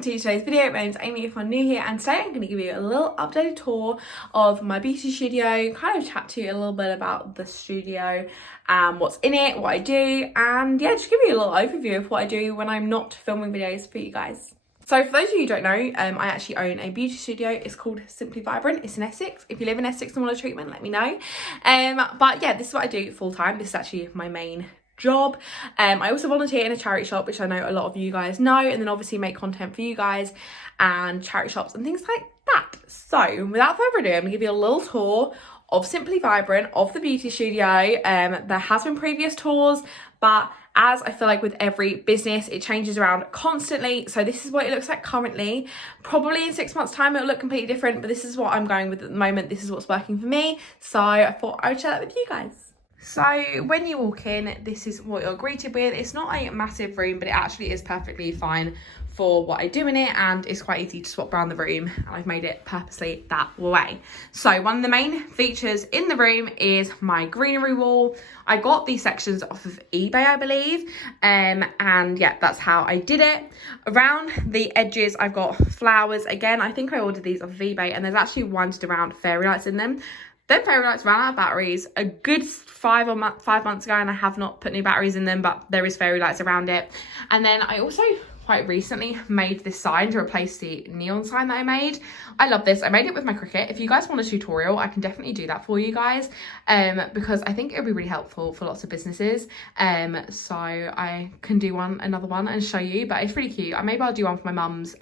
welcome to today's video. My name's Amy if you're new here, and today I'm going to give you a little updated tour of my beauty studio, kind of chat to you a little bit about the studio, what's in it, what I do, and yeah, just give you a little overview of what I do when I'm not filming videos for you guys. So for those of you who don't know, I actually own a beauty studio. It's called Simply Vibrant. It's in Essex. If you live in Essex and want a treatment, let me know. But yeah, this is what I do full time. This is actually my main job. I also volunteer in a charity shop, which I know a lot of you guys know, and then obviously make content for you guys and charity shops and things like that. So without further ado, I'm gonna give you a little tour of Simply Vibrant, of the beauty studio. There has been previous tours, but as I feel like with every business, it changes around constantly. So this is what it looks like currently. Probably in 6 months time, it'll look completely different, but this is what I'm going with at the moment. This is what's working for me. So I thought I would share that with you guys. So when you walk in, this is what you're greeted with. It's not a massive room, but it actually is perfectly fine for what I do in it, and it's quite easy to swap around the room, and I've made it purposely that way. So one of the main features in the room is my greenery wall. I got these sections off of eBay, I believe, and yeah, that's how I did it. Around the edges, I've got flowers. Again, I think I ordered these off of eBay, and there's actually ones around fairy lights in them. Them fairy lights ran out of batteries a good 5 months ago, and I have not put new batteries in them, but there is fairy lights around it. And then I also quite recently made this sign to replace the neon sign that I made. I love this. I made it with my Cricut. If you guys want a tutorial, I can definitely do that for you guys, because I think it'll be really helpful for lots of businesses. So I can do another one and show you, but it's really cute. Maybe I'll do one for my mum's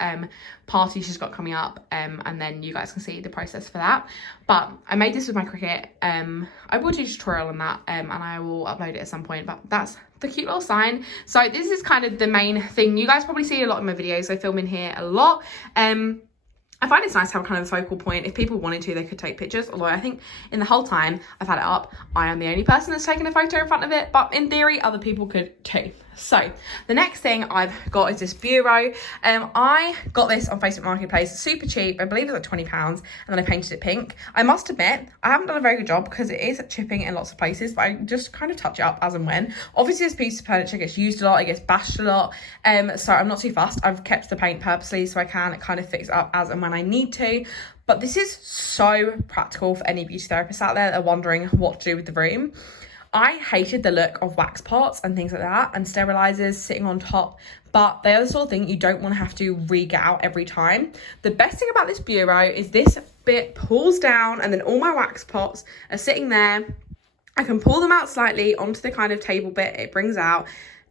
party she's got coming up, and then you guys can see the process for that. But I made this with my Cricut. I will do a tutorial on that, and I will upload it at some point, but that's the cute little sign. So this is kind of the main thing. You guys probably see a lot in my videos. I film in here a lot. I find it's nice to have kind of a focal point. If people wanted to, they could take pictures. Although I think in the whole time I've had it up, I am the only person that's taken a photo in front of it. But in theory, other people could too. So the next thing I've got is this bureau. I got this on Facebook Marketplace, super cheap. I believe it was like £20, and then I painted it pink. I must admit, I haven't done a very good job because it is chipping in lots of places, but I just kind of touch it up as and when. Obviously, this piece of furniture gets used a lot, it gets bashed a lot, so I'm not too fussed. I've kept the paint purposely so I can kind of fix it up as and when I need to. But this is so practical for any beauty therapists out there that are wondering what to do with the room. I hated the look of wax pots and things like that, and sterilizers sitting on top, but they are the sort of thing you don't want to have to re-get out every time. The best thing about this bureau is this bit pulls down, and then all my wax pots are sitting there. I can pull them out slightly onto the kind of table bit it brings out.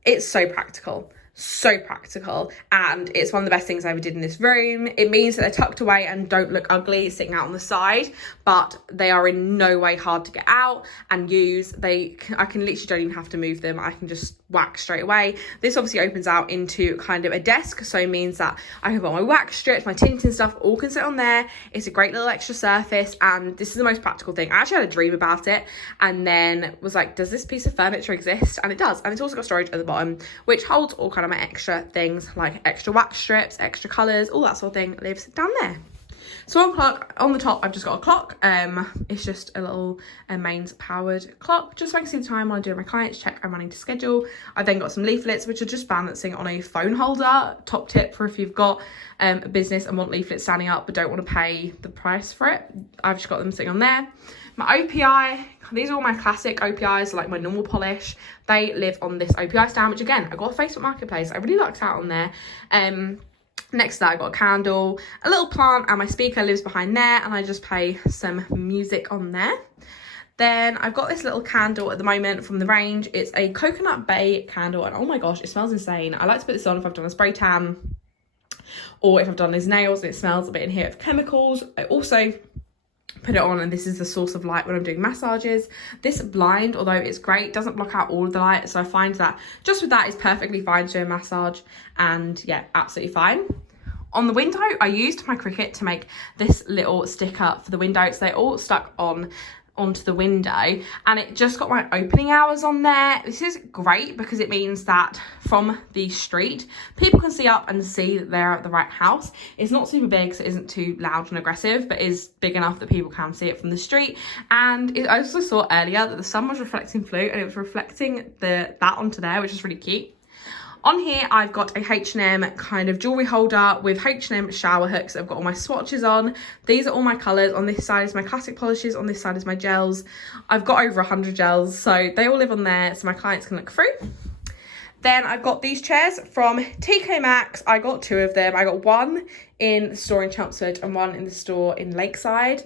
It's so practical. So practical, and it's one of the best things I ever did in this room. It means that they're tucked away and don't look ugly sitting out on the side, but they are in no way hard to get out and use. I can literally don't even have to move them. I can just wax straight away. This obviously opens out into kind of a desk, so it means that I can put my wax strips, my tint and stuff all can sit on there. It's a great little extra surface, and this is the most practical thing. I actually had a dream about it and then was like, does this piece of furniture exist? And it does, and it's also got storage at the bottom which holds all kind of my extra things like extra wax strips, extra colours, all that sort of thing lives down there. So on the top, I've just got a clock. It's just a little mains powered clock, just so I can see the time when I'm doing my clients, check I'm running to schedule. I've then got some leaflets, which are just balancing on a phone holder. Top tip for if you've got a business and want leaflets standing up but don't want to pay the price for it. I've just got them sitting on there. My OPI, these are all my classic OPIs, like my normal polish. They live on this OPI stand, which again, I got a Facebook Marketplace. I really lucked out on there. Next to that, I got a candle, a little plant, and my speaker lives behind there, and I just play some music on there. Then I've got this little candle at the moment from the range. It's a coconut bay candle, and oh my gosh, it smells insane. I like to put this on if I've done a spray tan, or if I've done these nails, and it smells a bit in here of chemicals. I also put it on, and this is the source of light when I'm doing massages. This blind, although it's great, doesn't block out all of the light, so I find that just with that is perfectly fine to do a massage, and yeah, absolutely fine. On the window, I used my Cricut to make this little sticker for the window, so they're all stuck onto the window, and it just got my opening hours on there. This is great because it means that from the street people can see up and see that they're at the right house. It's not super big, so it isn't too loud and aggressive, but is big enough that people can see it from the street. And I also saw earlier that the sun was reflecting through, and it was reflecting that onto there, which is really cute. On here, I've got a H&M kind of jewellery holder with H&M shower hooks. I've got all my swatches on. These are all my colours. On this side is my classic polishes. On this side is my gels. I've got over 100 gels, so they all live on there so my clients can look through. Then I've got these chairs from TK Maxx. I got 2 of them. I got one in the store in Chelmsford and one in the store in Lakeside.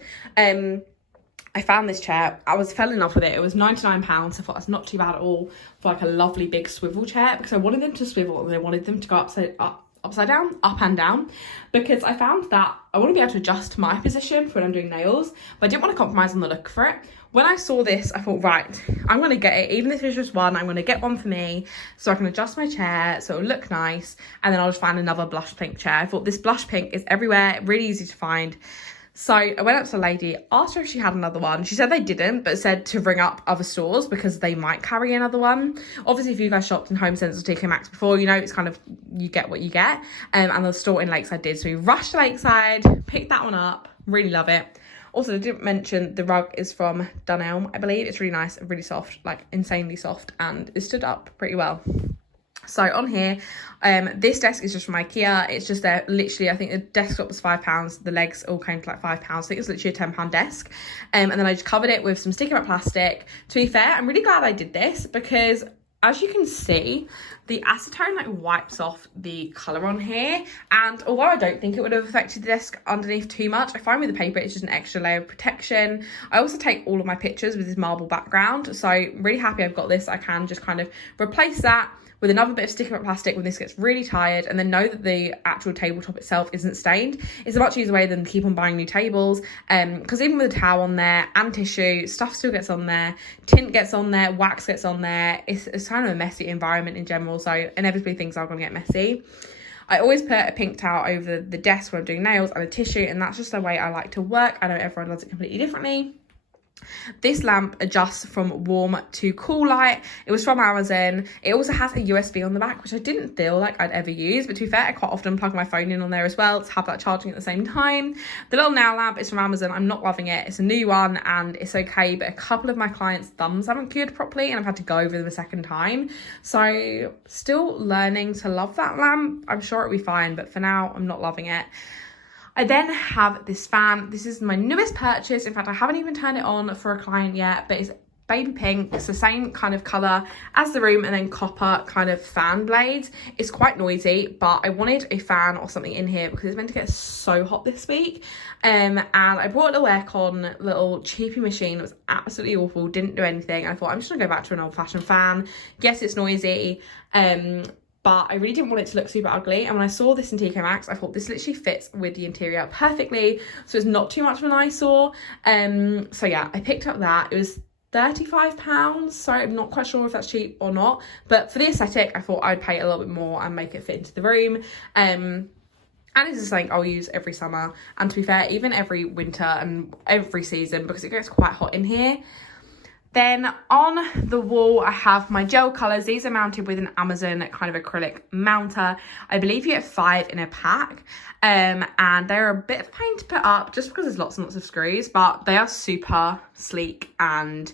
I found this chair. I fell in love with it. It was £99. I thought that's not too bad at all for like a lovely big swivel chair, because I wanted them to swivel and I wanted them to go upside down, up and down, because I found that I want to be able to adjust my position for when I'm doing nails, but I didn't want to compromise on the look for it. When I saw this, I thought, right, I'm going to get it. Even if it's just one, I'm going to get one for me so I can adjust my chair so it'll look nice, and then I'll just find another blush pink chair. I thought this blush pink is everywhere, really easy to find. So I went up to the lady, asked her if she had another one. She said they didn't, but said to ring up other stores because they might carry another one. Obviously, if you guys shopped in Home Sense or TK Maxx before, you know it's kind of, you get what you get. And the store in Lakeside did. So we rushed to Lakeside, picked that one up, really love it. Also, I didn't mention the rug is from Dunelm, I believe. It's really nice, really soft, like insanely soft, and it stood up pretty well. So on here, this desk is just from IKEA. It's just there, literally, I think the desktop was £5. The legs all came to like £5. I think it was literally a £10 desk. And then I just covered it with some sticky wrap plastic. To be fair, I'm really glad I did this because, as you can see, the acetone like wipes off the colour on here, and although I don't think it would have affected the desk underneath too much, I find with the paper it's just an extra layer of protection. I also take all of my pictures with this marble background, so I'm really happy I've got this. I can just kind of replace that with another bit of sticky wrap plastic when this gets really tired, and then know that the actual tabletop itself isn't stained. It's a much easier way than keep on buying new tables, because even with a towel on there and tissue, stuff still gets on there, tint gets on there, wax gets on there. It's kind of a messy environment in general, so inevitably things are going to get messy. I always put a pink towel over the desk when I'm doing nails and a tissue, and that's just the way I like to work. I know everyone does it completely differently. This lamp adjusts from warm to cool light. It was from Amazon. It also has a USB on the back, which I didn't feel like I'd ever use, but to be fair, I quite often plug my phone in on there as well to have that charging at the same time. The little nail lamp is from Amazon. I'm not loving it. It's a new one and it's okay, but a couple of my clients' thumbs haven't cured properly and I've had to go over them a second time. So still learning to love that lamp. I'm sure it'll be fine, but for now, I'm not loving it. I then have this fan. This is my newest purchase. In fact, I haven't even turned it on for a client yet, but it's baby pink. It's the same kind of colour as the room, and then copper kind of fan blades. It's quite noisy, but I wanted a fan or something in here because it's meant to get so hot this week. And I bought a little aircon, little cheapy machine. It was absolutely awful, didn't do anything. I thought I'm just gonna go back to an old-fashioned fan. Yes, it's noisy, but I really didn't want it to look super ugly. And when I saw this in TK Maxx, I thought this literally fits with the interior perfectly, so it's not too much of an eyesore. So yeah, I picked up that. It was £35. Sorry, I'm not quite sure if that's cheap or not, but for the aesthetic, I thought I'd pay a little bit more and make it fit into the room. And it's just something I'll use every summer, and to be fair, even every winter and every season, because it gets quite hot in here. Then on the wall, I have my gel colours. These are mounted with an Amazon kind of acrylic mounter. I believe you get 5 in a pack. And they're a bit of a pain to put up just because there's lots and lots of screws, but they are super sleek and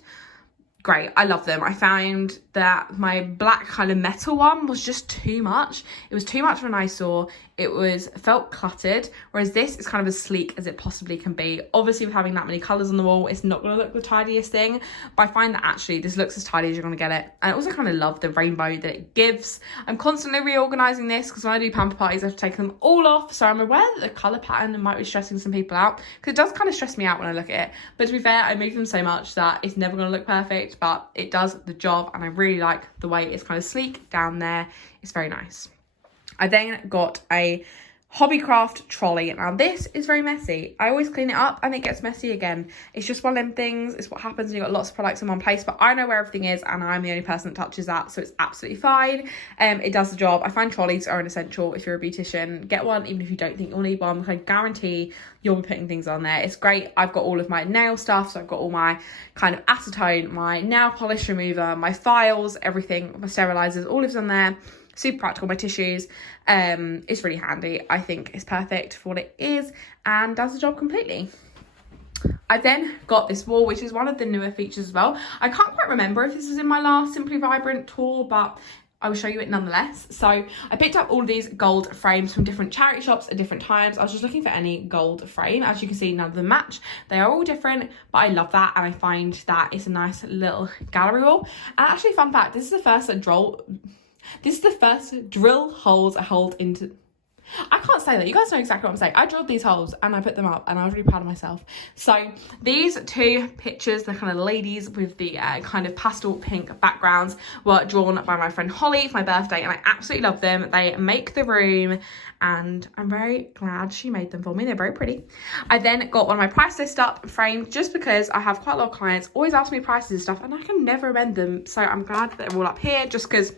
great. I love them. I found that my black kind of metal one was just too much. It was too much of an eyesore. It felt cluttered, whereas this is kind of as sleek as it possibly can be. Obviously, with having that many colours on the wall, it's not going to look the tidiest thing, but I find that actually this looks as tidy as you're going to get it. And I also kind of love the rainbow that it gives. I'm constantly reorganising this because when I do pamper parties, I have to take them all off, so I'm aware that the colour pattern might be stressing some people out, because it does kind of stress me out when I look at it. But to be fair, I move them so much that it's never going to look perfect, but it does the job, and I really like the way it's kind of sleek down there. It's very nice. I then got a Hobbycraft Trolley. Now this is very messy. I always clean it up and it gets messy again. It's just one of them things. It's what happens when you've got lots of products in one place, but I know where everything is and I'm the only person that touches that, so it's absolutely fine. It does the job. I find trolleys are an essential if you're a beautician. Get one even if you don't think you'll need one, because I guarantee you'll be putting things on there. It's great. I've got all of my nail stuff, so I've got all my kind of acetone, my nail polish remover, my files, everything, my sterilisers, all lives on there. Super practical. My tissues, it's really handy. I think it's perfect for what it is and does the job completely. I then got this wall, which is one of the newer features as well. I can't quite remember if this was in my last Simply Vibrant tour, but I will show you it nonetheless. So I picked up all of these gold frames from different charity shops at different times. I was just looking for any gold frame. As you can see, none of them match. They are all different, but I love that, and I find that it's a nice little gallery wall. And actually, fun fact, this is the first drill holes I hold into. I can't say that. You guys know exactly what I'm saying. I drilled these holes and I put them up, and I was really proud of myself. So these two pictures, the kind of ladies with the kind of pastel pink backgrounds, were drawn by my friend Holly for my birthday, and I absolutely love them. They make the room, and I'm very glad she made them for me. They're very pretty. I then got one of my price list up framed, just because I have quite a lot of clients always ask me prices and stuff, and I can never amend them. So I'm glad that they're all up here, just because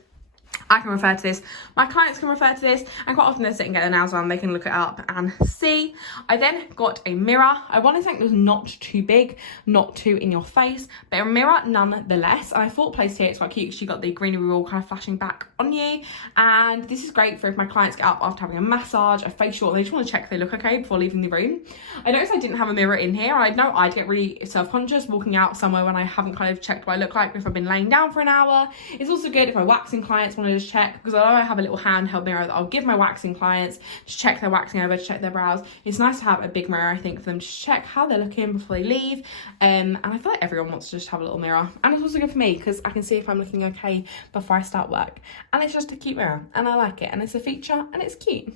I can refer to this, my clients can refer to this, and quite often they're sitting getting their nails on, they can look it up and see. I then got a mirror. I wanted something that was not too big, not too in your face, but a mirror nonetheless. And I thought placed here, it's quite cute because you got the Greenery Wall kind of flashing back on you. And this is great for if my clients get up after having a massage, a facial, and they just want to check they look okay before leaving the room. I noticed I didn't have a mirror in here. I know I'd get really self-conscious walking out somewhere when I haven't kind of checked what I look like if I've been laying down for an hour. It's also good if my waxing clients want to just check, because although I have a little handheld mirror that I'll give my waxing clients to check their waxing over, to check their brows, it's nice to have a big mirror, I think, for them to check how they're looking before they leave. And I feel like everyone wants to just have a little mirror, and it's also good for me because I can see if I'm looking okay before I start work, and it's just a cute mirror and I like it, and it's a feature and it's cute.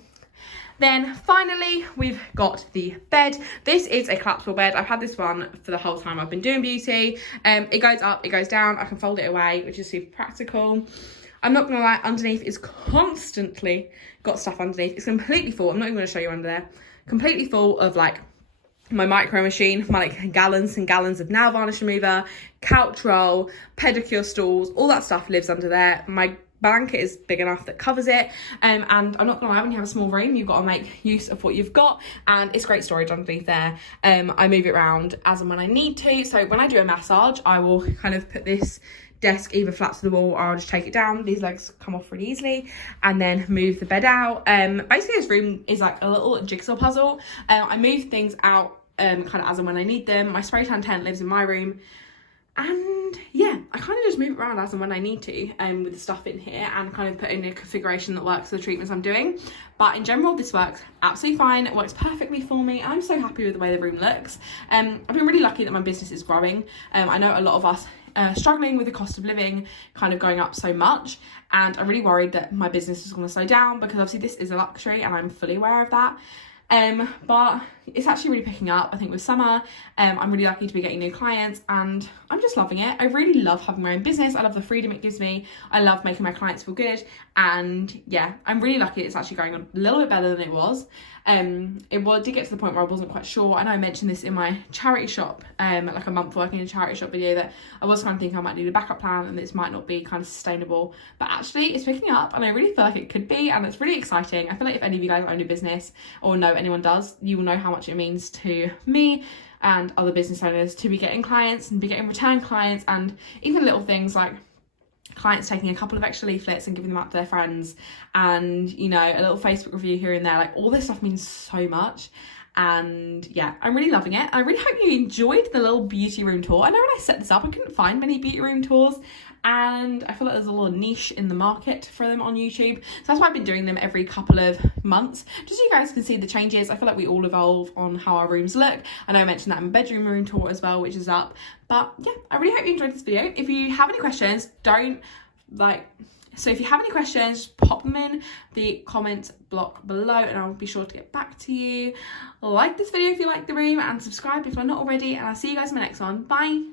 Then finally, we've got the bed. This is a collapsible bed. I've had this one for the whole time I've been doing beauty. It goes up, it goes down, I can fold it away, which is super practical. I'm not gonna lie, underneath is constantly got stuff underneath. It's completely full. I'm not even gonna show you under there. Completely full of like my micro machine, my like gallons and gallons of nail varnish remover, couch roll, pedicure stools, all that stuff lives under there. My blanket is big enough that covers it, and I'm not gonna lie, when you have a small room, you've got to make use of what you've got, and it's great storage underneath there. I move it around as and when I need to. So when I do a massage, I will kind of put this desk either flat to the wall, or I'll just take it down. These legs come off really easily, and then move the bed out. Basically this room is like a little jigsaw puzzle. I move things out kind of as and when I need them. My spray tan tent lives in my room, and yeah, I kind of just move it around as and when I need to with the stuff in here, and kind of put in a configuration that works for the treatments I'm doing. But in general, this works absolutely fine. It works perfectly for me. I'm so happy with the way the room looks. I've been really lucky that my business is growing. I know a lot of us struggling with the cost of living kind of going up so much, and I'm really worried that my business is going to slow down, because obviously this is a luxury and I'm fully aware of that. But it's actually really picking up, I think, with summer. I'm really lucky to be getting new clients, and I'm just loving it. I really love having my own business. I love the freedom it gives me. I love making my clients feel good, and yeah, I'm really lucky it's actually going on a little bit better than it was. It did get to the point where I wasn't quite sure. I know I mentioned this in my charity shop, like a month working in a charity shop video, that I was kind of thinking I might need a backup plan and this might not be kind of sustainable, but actually it's picking up, and I really feel like it could be, and it's really exciting. I feel like if any of you guys own a business or know anyone does, you will know how much it means to me and other business owners to be getting clients and be getting return clients, and even little things like clients taking a couple of extra leaflets and giving them out to their friends, and you know, a little Facebook review here and there. Like, all this stuff means so much, and yeah, I'm really loving it. I really hope you enjoyed the little beauty room tour. I know when I set this up I couldn't find many beauty room tours, and I feel like there's a lot of niche in the market for them on YouTube, so that's why I've been doing them every couple of months, just so you guys can see the changes. I feel like we all evolve on how our rooms look. I know I mentioned that in my bedroom room tour as well, which is up. But yeah, I really hope you enjoyed this video. If you have any questions, if you have any questions, pop them in the comment block below and I'll be sure to get back to you. Like this video if you like the room, and subscribe if you're not already, and I'll see you guys in my next one. Bye.